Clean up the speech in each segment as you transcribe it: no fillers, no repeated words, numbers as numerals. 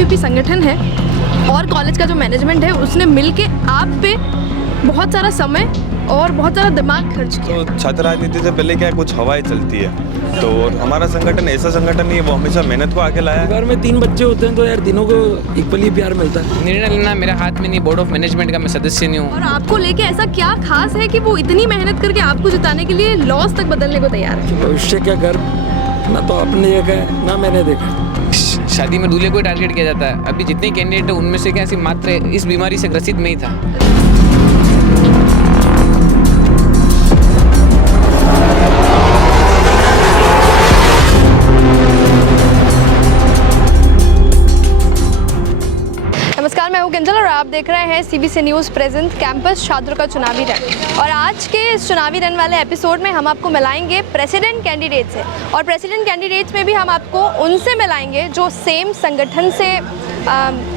ABVP संगठन है और कॉलेज का जो मैनेजमेंट है उसने मिलके आप पे बहुत सारा समय और बहुत सारा दिमाग खर्च किया। तो छात्र राजनीति से पहले क्या कुछ हवाएं चलती है, तो हमारा संगठन ऐसा संगठन नहीं है, वो हमेशा मेहनत को आगे लाया है। परिवार में 3 बच्चे होते हैं तो यार तीनों को इक्वली प्यार मिलता है। निर्णय लेना मेरे हाथ में नहीं, बोर्ड ऑफ मैनेजमेंट का मैं सदस्य नहीं हूँ। और आपको लेके ऐसा क्या खास है कि वो इतनी मेहनत करके आपको जिताने के लिए लॉस तक बदलने को तैयार है? भविष्य क्या घर ना तो आपने देखा है ना मैंने देखा। शादी में दूल्हे को ही टारगेट किया जाता है। अभी जितने कैंडिडेट है उनमें से क्या सिर्फ मात्र इस बीमारी से ग्रसित में ही था। नमस्कार, मैं हूं किंजल और आप देख रहे हैं सीबीसी न्यूज़ प्रेजेंट कैंपस छात्रों का चुनावी रन। और आज के इस चुनावी रन वाले एपिसोड में हम आपको मिलाएंगे प्रेसिडेंट कैंडिडेट से, और प्रेसिडेंट कैंडिडेट्स में भी हम आपको उनसे मिलाएंगे जो सेम संगठन से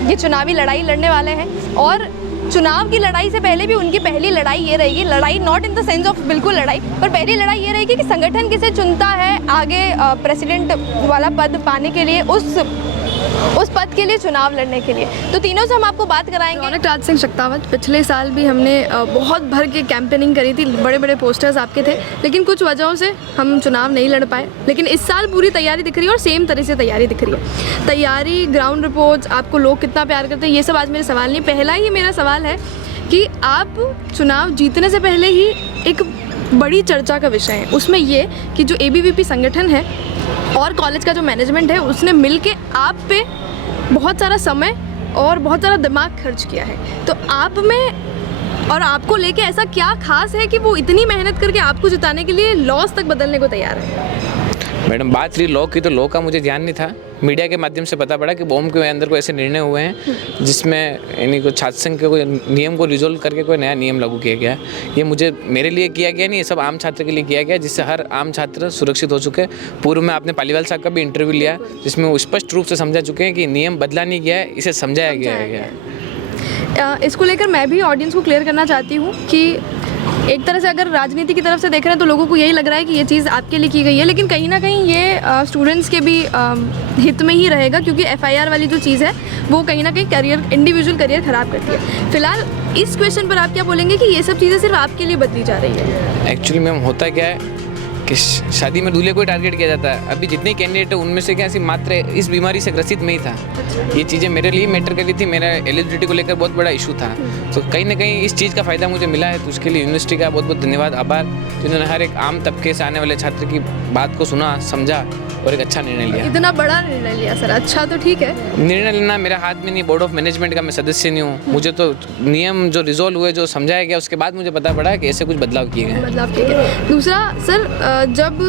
ये चुनावी लड़ाई लड़ने वाले हैं। और चुनाव की लड़ाई से पहले भी उनकी पहली लड़ाई ये रहेगी, लड़ाई not in the sense of बिल्कुल लड़ाई, पर पहली लड़ाई ये रहेगी कि संगठन किसे चुनता है आगे प्रेसिडेंट वाला पद पाने के लिए, उस पद के लिए चुनाव लड़ने के लिए। तो तीनों से हम आपको बात कराएंगे। रौनक राज सिंह शक्तावत, पिछले साल भी हमने बहुत भर के कैंपेनिंग करी थी, बड़े बड़े पोस्टर्स आपके थे, लेकिन कुछ वजहों से हम चुनाव नहीं लड़ पाए। लेकिन इस साल पूरी तैयारी दिख रही है और सेम तरह से तैयारी दिख रही है। तैयारी, ग्राउंड रिपोर्ट्स, आपको लोग कितना प्यार करते हैं, ये सब आज मेरे सवाल नहीं। पहला ही मेरा सवाल है कि आप चुनाव जीतने से पहले ही एक बड़ी चर्चा का विषय है, उसमें ये कि जो एबीवीपी संगठन है और कॉलेज का जो मैनेजमेंट है उसने मिलके आप पे बहुत सारा समय और बहुत सारा दिमाग खर्च किया है। तो आप में और आपको लेके ऐसा क्या खास है कि वो इतनी मेहनत करके आपको जिताने के लिए लॉस तक बदलने को तैयार है? मैडम, बात रही लॉ की, तो लॉ का मुझे ध्यान नहीं था। मीडिया के माध्यम से पता पड़ा कि बॉम्ब के अंदर कोई ऐसे निर्णय हुए हैं जिसमें यानी कोई छात्र संघ के कोई नियम को रिजोल्व करके कोई नया नियम लागू किया गया। ये मुझे मेरे लिए किया गया नहीं, ये सब आम छात्र के लिए किया गया, जिससे हर आम छात्र सुरक्षित हो चुके हैं। पूर्व में आपने पालीवाल साहब का भी इंटरव्यू लिया जिसमें वो स्पष्ट रूप से समझा चुके हैं कि नियम बदला नहीं गया है, इसे समझाया गया है। इसको लेकर मैं भी ऑडियंस को क्लियर करना चाहती हूँ कि एक तरह से अगर राजनीति की तरफ से देख रहे हैं तो लोगों को यही लग रहा है कि ये चीज़ आपके लिए की गई है, लेकिन कहीं ना कहीं ये स्टूडेंट्स के भी हित में ही रहेगा, क्योंकि एफआईआर वाली जो चीज़ है वो कहीं ना कहीं करियर, इंडिविजुअल करियर ख़राब करती है। फिलहाल इस क्वेश्चन पर आप क्या बोलेंगे कि ये सब चीज़ें सिर्फ आपके लिए बदली जा रही है? एक्चुअली मैम होता क्या है कि शादी में दूल्हे को ही टारगेट किया जाता है। अभी जितने कैंडिडेट है उनमें से क्या सिर्फ मात्र इस बीमारी से ग्रसित में ही था। ये चीज़ें मेरे लिए मैटर करी थी, मेरा एलिजिबिलिटी को लेकर बहुत बड़ा इशू था। तो कहीं ना कहीं इस चीज़ का फ़ायदा मुझे मिला है, तो उसके लिए यूनिवर्सिटी का बहुत बहुत धन्यवाद, आभार, जिन्होंने हर एक आम तबके से आने वाले छात्र की बात को सुना, समझा और एक अच्छा निर्णय लिया। इतना बड़ा निर्णय लिया सर, अच्छा तो ठीक है। निर्णय लेना मेरे हाथ में नहीं, बोर्ड ऑफ मैनेजमेंट का मैं सदस्य नहीं हूँ। मुझे तो नियम जो रिजोल्व हुए, जो समझाया गया, उसके बाद मुझे पता पड़ा कि ऐसे कुछ बदलाव किए गए। बदलाव किए गए। दूसरा सर, जब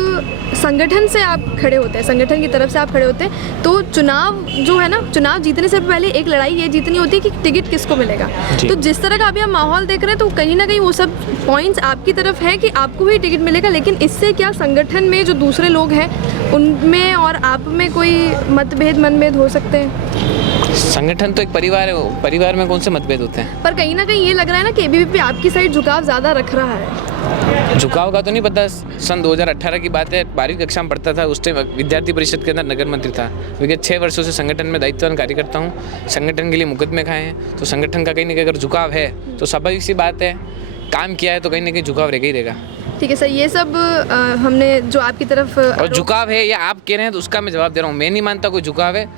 संगठन से आप खड़े होते हैं, संगठन की तरफ से आप खड़े होते हैं, तो चुनाव जो है ना, चुनाव जीतने से पहले एक लड़ाई ये जीतनी होती है कि टिकट किसको मिलेगा। तो जिस तरह का अभी हम माहौल देख रहे हैं, तो कहीं ना कहीं वो सब पॉइंट्स आपकी तरफ है कि आपको ही टिकट मिलेगा, लेकिन इससे क्या संगठन में जो दूसरे लोग हैं उनमें और आप में कोई मनभेद हो सकते हैं? संगठन तो एक परिवार है, परिवार में कौन से मतभेद होते हैं? पर कहीं ना कहीं ये लग रहा है ना कि एबीवीपी आपकी साइड झुकाव ज़्यादा रख रहा है। झुकाव का तो नहीं पता, सन 2018 की बात है, 12वीं कक्षा में पढ़ता था, उस टाइम विद्यार्थी परिषद के अंदर नगर मंत्री था। क्योंकि 6 वर्षों से संगठन में दायित्ववान कार्यकर्ता हूँ, संगठन के लिए मुकदमे खाए हैं, तो संगठन का कहीं ना कहीं अगर झुकाव है तो स्वाभाविक सी बात है, काम किया है तो कहीं ना कहीं झुकाव रहेगा ही रहेगा। ठीक है सर, ये सब हमने जो आपकी तरफ और झुकाव है या आप कह रहे हैं तो उसका मैं जवाब दे रहा हूँ। मैं नहीं मानता कोई झुकाव है,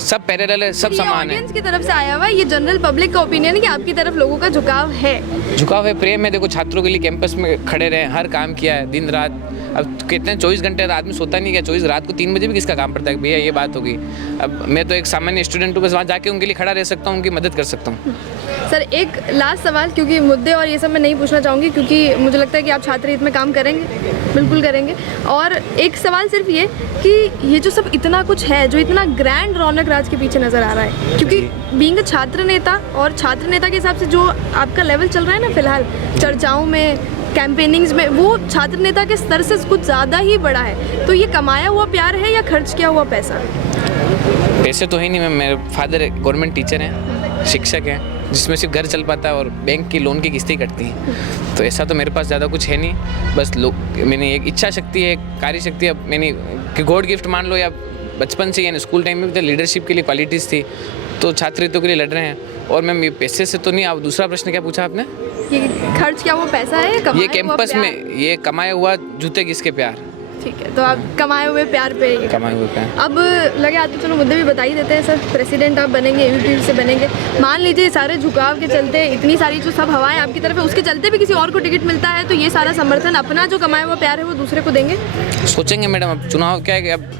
सब पैरेलल है, सब समान है। ऑडियंस की तरफ से आया हुआ ये जनरल पब्लिक का ओपिनियन है कि आपकी तरफ लोगों का झुकाव है। झुकाव है, प्रेम है। देखो, छात्रों के लिए कैंपस में खड़े रहे, हर काम किया है दिन रात। अब कहते हैं 24 घंटे आदमी सोता नहीं, क्या 24 रात को 3 बजे भी किसका काम पड़ता है भैया, ये बात होगी। अब मैं तो एक सामान्य स्टूडेंट हूँ, बस वहाँ जाके उनके लिए खड़ा रह सकता हूँ, उनकी मदद कर सकता हूँ। सर एक लास्ट सवाल, क्योंकि मुद्दे और ये सब मैं नहीं पूछना चाहूँगी, क्योंकि मुझे लगता है कि आप छात्र हित में काम करेंगे, बिल्कुल करेंगे। और एक सवाल सिर्फ ये कि ये जो सब इतना कुछ है, जो इतना ग्रैंड रौनक राज के पीछे नज़र आ रहा है, क्योंकि बीइंग छात्र नेता और छात्र नेता के हिसाब से जो आपका लेवल चल रहा है ना फिलहाल चर्चाओं में, कैंपेनिंग्स में, वो छात्र नेता के स्तर से कुछ ज़्यादा ही बड़ा है। तो ये कमाया हुआ प्यार है या खर्च किया हुआ पैसा? पैसे तो है नहीं, मेरे फादर गवर्नमेंट टीचर हैं, शिक्षक हैं, जिसमें सिर्फ घर चल पाता है और बैंक की लोन की किस्तें कटती हैं। तो ऐसा तो मेरे पास ज़्यादा कुछ है नहीं, बस मैंने एक इच्छा शक्ति है, एक कार्य शक्ति है, मैंने कि गॉड गिफ्ट मान लो या बचपन से यानी स्कूल टाइम में भी लीडरशिप के लिए क्वालिटीज़ थी, तो छात्र हितों के लिए लड़ रहे हैं। और मैम ये पैसे से तो नहीं, आप दूसरा प्रश्न क्या पूछा आपने? ये खर्च क्या वो पैसा है, कमाया ये हुआ कैंपस प्यार? में ये कमाया हुआ जूते किसके प्यार, ठीक है, तो आप कमाए हुए प्यार पे ये कमाए हुए प्यार। अब लगे आते, चलो मुद्दे भी बता ही देते हैं सर। प्रेसिडेंट आप बनेंगे, एबीपी से बनेंगे, मान लीजिए सारे झुकाव के चलते, इतनी सारी जो सब हवाएं आपकी तरफ है, उसके चलते भी किसी और को टिकट मिलता है, तो ये सारा समर्थन अपना जो कमाया हुआ प्यार है वो दूसरे को देंगे? सोचेंगे मैडम, अब चुनाव क्या है कि अब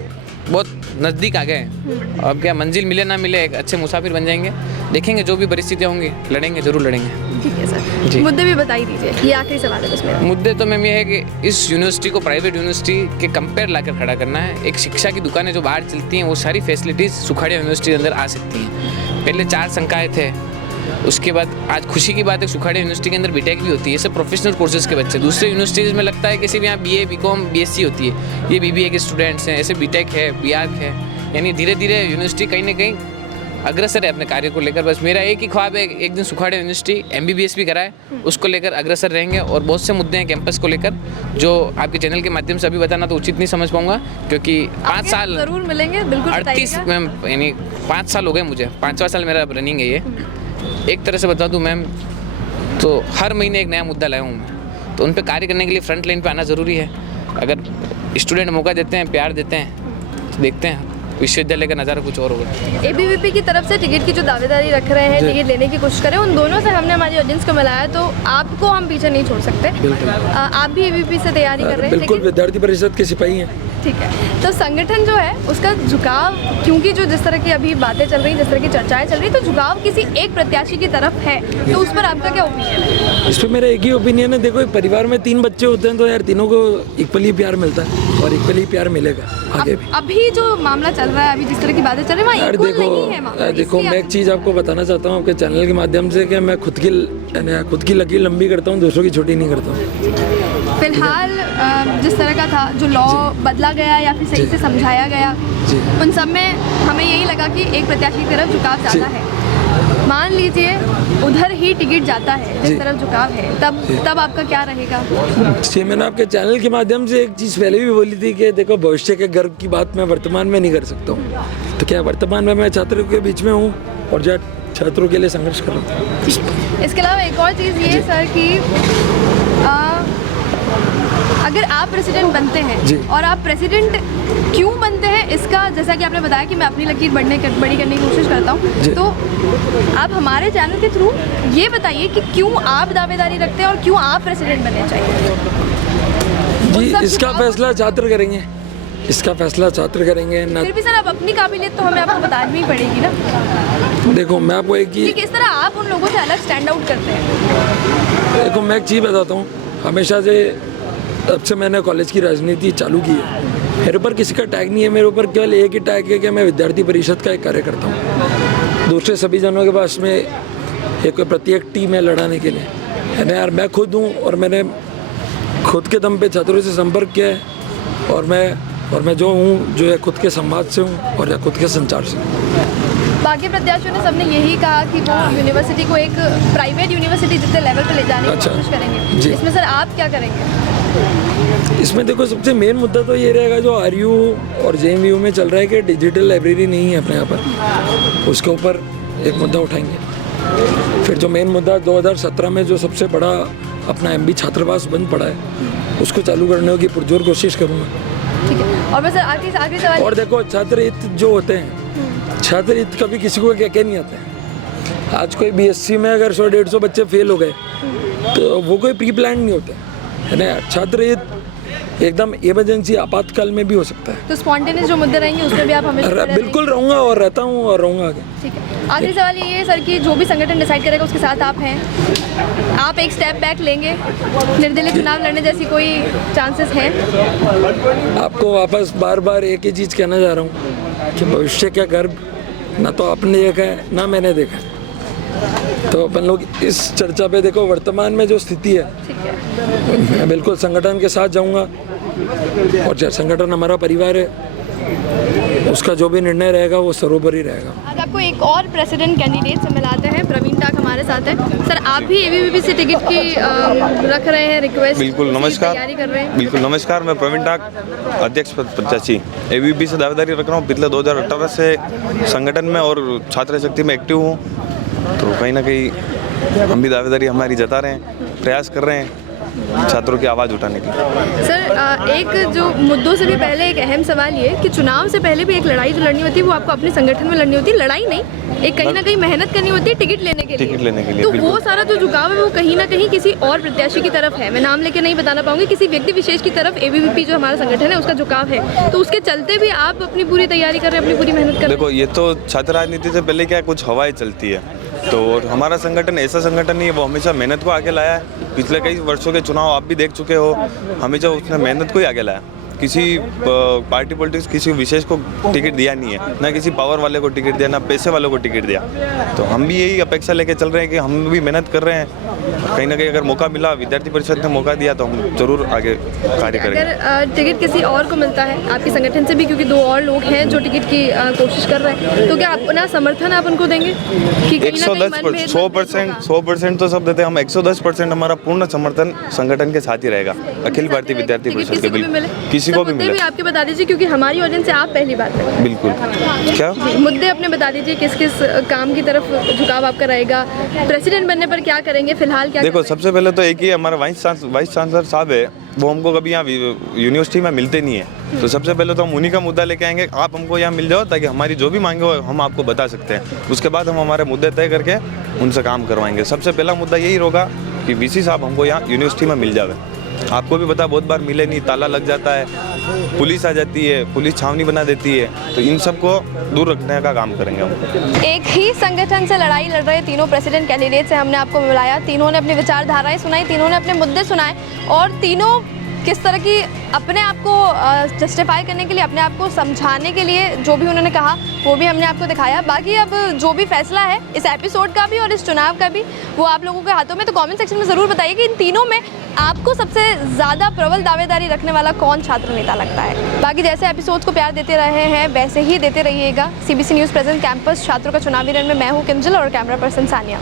बहुत नज़दीक आ गए हैं, अब क्या मंजिल मिले ना मिले एक अच्छे मुसाफिर बन जाएंगे, देखेंगे जो भी परिस्थितियाँ होंगी, लड़ेंगे, जरूर लड़ेंगे। ठीक है सर, जी। मुद्दे भी बता ही दीजिए, ये आखिरी सवाल है बस मेरा। मुद्दे तो मैम ये है कि इस यूनिवर्सिटी को प्राइवेट यूनिवर्सिटी के कंपेयर लाकर खड़ा करना है। एक शिक्षा की दुकानें जो बाहर चलती हैं वो सारी फैसिलिटीज़ सुखाड़िया यूनिवर्सिटी के अंदर आ सकती हैं। पहले 4 संकाय थे, उसके बाद आज खुशी की बात है सुखाड़िया यूनिवर्सिटी के अंदर बीटेक भी होती है। ये सब प्रोफेशनल कोर्सेज के बच्चे, दूसरे यूनिवर्सिटीज़ में लगता है कि सिर्फ यहाँ बीए, बीकॉम, बीएससी होती है, ये बीबीए के स्टूडेंट्स हैं, ऐसे बीटेक है, बीआर्क है, यानी धीरे धीरे यूनिवर्सिटी कहीं ना कहीं अग्रसर है अपने कार्य को लेकर। बस मेरा एक ही ख्वाब है, एक दिन सुखाड़िया यूनिवर्सिटी एमबीबीएस भी कराए, उसको लेकर अग्रसर रहेंगे। और बहुत से मुद्दे हैं कैंपस को लेकर जो आपके चैनल के माध्यम से अभी बताना तो उचित नहीं समझ पाऊंगा, क्योंकि 5 साल जरूर मिलेंगे, बिल्कुल 38 बताइएगा। मैम, यानी 5 साल हो गए मुझे, 5वां साल मेरा रनिंग है ये। एक तरह से बता दूं मैम, तो हर महीने एक नया मुद्दा लाया हूँ मैं, तो उन पर कार्य करने के लिए फ्रंट लाइन पे आना ज़रूरी है। अगर स्टूडेंट मौका देते हैं, प्यार देते हैं, तो देखते हैं विश्वविद्यालय का नज़ारा कुछ और होगा। एबीवीपी की तरफ से टिकट की जो दावेदारी रख रहे हैं, टिकट लेने की कोशिश करें, उन दोनों से हमने हमारी ऑडियंस को मिलाया, तो आपको हम पीछे नहीं छोड़ सकते। आप भी एबीवीपी से तैयारी कर रहे हैं? बिल्कुल, लेकिन विद्यार्थी परिषद के सिपाही हैं। ठीक है, तो संगठन जो है उसका झुकाव, क्योंकि जो जिस तरह की अभी बातें चल रही, जिस तरह की चर्चाएं चल रही, तो झुकाव किसी एक प्रत्याशी की तरफ है, तो उस पर आपका क्या ओपिनियन है? इस पर मेरा एक ही ओपिनियन है, देखो एक परिवार में 3 बच्चे होते हैं तो यार तीनों को इक्वली प्यार मिलता है और इक्वली प्यार मिलेगा आगे भी। अभी जो मामला चल रहा है, अभी जिस तरह की बातें चल रही है, वहाँ यार equal देखो, नहीं है मामला, देखो इसलिए मैं एक चीज़ आपको बताना चाहता हूँ आपके चैनल के माध्यम से कि मैं खुद की लकीर लंबी करता हूँ, दूसरों की छोटी नहीं करता हूँ। फिलहाल जिस तरह का था, जो लॉ बदला गया या फिर सही से समझाया गया, जी। उन सब में हमें यही लगा कि एक प्रत्याशी की तरफ झुकाव ज़्यादा है। मान लीजिए उधर ही टिकट जाता है, जिस जी। तरफ झुकाव है, तब आपका क्या रहेगा? जी, मैंने आपके चैनल के माध्यम से एक चीज़ पहले भी बोली थी कि देखो भविष्य के गर्व की बात मैं वर्तमान में नहीं कर सकता हूँ, तो क्या वर्तमान में मैं छात्रों के बीच में हूँ और जो छात्रों के लिए संघर्ष कर रहा हूँ। इसके अलावा एक और चीज़ ये है सर कि अगर आप प्रेसिडेंट बनते जी। हैं, और आप प्रेसिडेंट क्यों बनते हैं, इसका जैसा कि आपने बताया कि मैं अपनी लकीर बड़ी करने की कोशिश करता जी। हूँ, तो आप हमारे चैनल के थ्रू ये बताइए कि क्यों आप दावेदारी रखते हैं और क्यों आप प्रेसिडेंट बनने चाहिए? उन जी, सब इसका चुनाव- फैसला छात्र करेंगे, इसका फैसला छात्र करेंगे ना। फिर भी सर, आप अपनी काबिलियत तो हमें आपको बतानी ही पड़ेगी ना, देखो मैं आपको एक कि ही किस तरह आप उन लोगों से अलग स्टैंड आउट करते हैं। देखो मैं एक चीज़ बताता हूँ, हमेशा से तब से मैंने कॉलेज की राजनीति चालू की है, मेरे ऊपर किसी का टैग नहीं है, मेरे ऊपर केवल एक ही टैग है कि मैं विद्यार्थी परिषद का एक कार्य करता हूँ। दूसरे सभी जनों के पास में एक प्रत्येक टीम है लड़ाने के लिए, है ना यार। मैं खुद हूँ और मैंने खुद के दम पे छात्रों से संपर्क किया है, और मैं जो हूँ जो है खुद के संवाद से हूँ और या खुद के संचार से। बाकी प्रत्याशियों ने सबने यही कहा कि वो यूनिवर्सिटी को एक प्राइवेट यूनिवर्सिटी जितने लेवल पे ले जाने की अच्छा। कोशिश करेंगे। जी। इसमें सर आप क्या करेंगे? इसमें देखो सबसे मेन मुद्दा तो ये रहेगा जो आरयू और जेएमयू में चल रहा है कि डिजिटल लाइब्रेरी नहीं है अपने यहाँ पर, उसके ऊपर एक मुद्दा उठाएंगे। फिर जो मेन मुद्दा 2017 में जो सबसे बड़ा अपना एमबी छात्रावास बंद पड़ा है, उसको चालू करने की पुरजोर कोशिश करूँगा। ठीक है, और मैं सर आखिरी सवाल, और देखो छात्र हित जो होते हैं, छात्र हित कभी किसी को क्या नहीं आते हैं। आज कोई बीएससी में अगर 100-150 बच्चे फेल हो गए तो वो कोई प्री प्लान नहीं होते, है ना। छात्र हित एकदम इमरजेंसी आपातकाल में भी हो सकता है। तो स्पॉन्टेनियस जो मुद्दे रहेंगे उसमें भी आप हमेशा बिल्कुल रहूँगा और रहता हूँ और रहूँगा आगे। ठीक है, आखिरी सवाल ये है सर कि जो भी संगठन डिसाइड करेगा उसके साथ आप हैं, आप एक स्टेप बैक लेंगे, निर्दलीय चुनाव लड़ने जैसी कोई चांसेस है? आपको वापस बार बार एक ही चीज़ कहना चाह रहा हूँ कि भविष्य का गर्व ना तो आपने देखा है ना मैंने देखा है, तो अपन लोग इस चर्चा पे देखो वर्तमान में जो स्थिति है, ठीक है, मैं बिल्कुल संगठन के साथ जाऊंगा, और जब संगठन हमारा परिवार है उसका जो भी निर्णय रहेगा वो सर्वोपरि रहेगा। आज आपको एक और प्रेसिडेंट कैंडिडेट से मिलाते हैं। प्रवीण टाक हमारे साथ हैं। सर, आप भी एबीवीपी से टिकट की रख रहे हैं रिक्वेस्ट? बिल्कुल, नमस्कार। तैयारी कर रहे हैं? बिल्कुल नमस्कार, मैं प्रवीण टाक, अध्यक्ष प्रत्याशी एबीवीपी से दावेदारी रख रहा हूँ। पिछले 2018 से संगठन में और छात्र शक्ति में एक्टिव हूँ, तो कहीं ना कहीं हम भी दावेदारी हमारी जता रहे हैं, प्रयास कर रहे हैं छात्रों की आवाज़ उठाने की। सर, एक जो मुद्दों से भी पहले एक अहम सवाल ये कि चुनाव से पहले भी एक लड़ाई जो लड़नी होती है वो आपको अपने संगठन में लड़नी होती है। लड़ाई नहीं, एक कहीं ना कहीं मेहनत करनी होती है टिकट लेने के लिए। तो वो सारा जो झुकाव है वो कहीं ना कहीं किसी और प्रत्याशी की तरफ है। मैं नाम लेके नहीं बताना पाऊंगी, किसी व्यक्ति विशेष की तरफ एबीवीपी जो हमारा संगठन है उसका झुकाव है। तो उसके चलते भी आप अपनी पूरी तैयारी कर रहे हैं, अपनी पूरी मेहनत कर रहे हैं। देखो, ये तो छात्र राजनीति से पहले क्या कुछ हवाएं चलती है, तो हमारा संगठन ऐसा संगठन नहीं है, वो हमेशा मेहनत को आगे लाया है। पिछले कई वर्षों के चुनाव आप भी देख चुके हो, हमेशा उसने मेहनत को ही आगे लाया। किसी पार्टी पॉलिटिक्स किसी विशेष को टिकट दिया नहीं है, ना किसी पावर वाले को टिकट दिया, ना पैसे वालों को टिकट दिया। तो हम भी यही अपेक्षा लेके चल रहे हैं कि हम भी मेहनत कर रहे हैं, कहीं ना कहीं अगर मौका मिला, विद्यार्थी परिषद ने मौका दिया, तो हम जरूर आगे कार्य करेंगे। अगर टिकट किसी और को मिलता है आपके संगठन से भी, क्योंकि 2 और लोग हैं जो टिकट की कोशिश कर रहे हैं, तो क्या अपना समर्थन आप उनको देंगे कि 110% तो सब देते हैं हम। 110% हमारा पूर्ण समर्थन संगठन के साथ ही रहेगा, अखिल भारतीय विद्यार्थी परिषद के। बिल्कुल, किसी को भी मिले। भी आपके बता दीजिए, क्योंकि हमारी ऑडियंस से आप पहली बात है। बिल्कुल, क्या मुद्दे अपने बता दीजिए, किस किस काम की तरफ झुकाव आपका रहेगा, प्रेसिडेंट बनने पर क्या करेंगे, फिलहाल क्या? देखो, सबसे पहले तो एक ही हमारा वाइस चांसलर साहब है, वो हमको कभी यहाँ यूनिवर्सिटी में मिलते नहीं है। तो सबसे पहले तो हम उन्हीं का मुद्दा लेके आएंगे, आप हमको यहाँ मिल जाओ, ताकि हमारी जो भी मांगे हो हम आपको बता सकते हैं। उसके बाद हम हमारे मुद्दे तय करके उनसे काम करवाएंगे। सबसे पहला मुद्दा यही होगा कि वीसी साहब हमको यहाँ यूनिवर्सिटी में मिल जावे। आपको भी पता, बहुत बार मिले नहीं, ताला लग जाता है, पुलिस आ जाती है, पुलिस छावनी बना देती है, तो इन सब को दूर रखने का काम करेंगे हम। एक ही संगठन से लड़ाई लड़ रहे तीनों प्रेसिडेंट कैंडिडेट से हमने आपको मिलाया। तीनों ने अपनी विचारधाराएं सुनाई, तीनों ने अपने मुद्दे सुनाए, और तीनों किस तरह की अपने आप को जस्टिफाई करने के लिए, अपने आप को समझाने के लिए जो भी उन्होंने कहा वो भी हमने आपको दिखाया। बाकी अब जो भी फैसला है इस एपिसोड का भी और इस चुनाव का भी, वो आप लोगों के हाथों में। तो कमेंट सेक्शन में ज़रूर बताइए कि इन तीनों में आपको सबसे ज़्यादा प्रबल दावेदारी रखने वाला कौन छात्र नेता लगता है। बाकी जैसे एपिसोड्स को प्यार देते रहे हैं वैसे ही देते रहिएगा। CBC न्यूज़ प्रेजेंट कैंपस छात्रों का चुनावी रण में मैं हूँ किंजल और कैमरा पर्सन सानिया।